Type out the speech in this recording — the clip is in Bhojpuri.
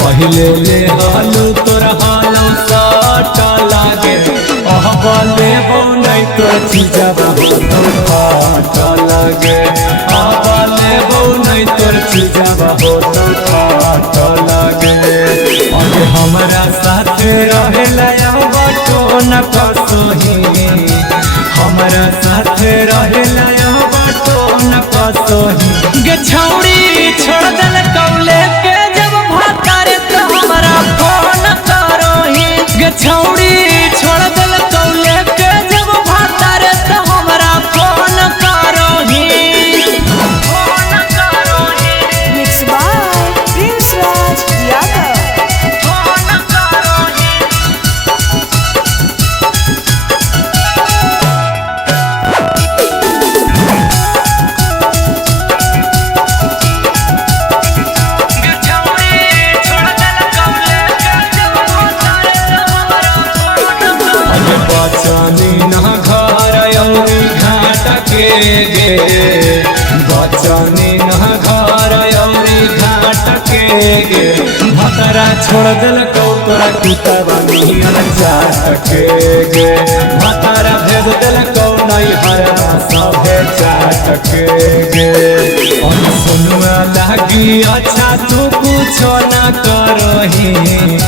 पहले ले हालू तोर हालू साटा लागे अहबले नहीं तोर चीजबा तो फाटा लागे अहबले नहीं तोर चीजबा हो तो फाटा लागे अरे हमरा साथ रहेला बाटो न कसोही हमरा साथ रहेला बाटो न कसोही गे छौड़ी छोड़ दल कौले के जब भातारे तो हमरा फोन करोही गे छौड़ी छोड़ दल कौले के जब भातारे तो हमरा फोन करोही फोन करोही Mixed by Prince Raj Yadav. Phone करोही बचनी न घर औरी घाट के गे बचनी न घर औरी घाट के गे भतरा छोड़ दिल तोरा किताबा मिल चाट के गे भतरा भेज दिल नहीं हरा सभे चाट के गे सुनवा लागी अच्छा तू कुछ न करही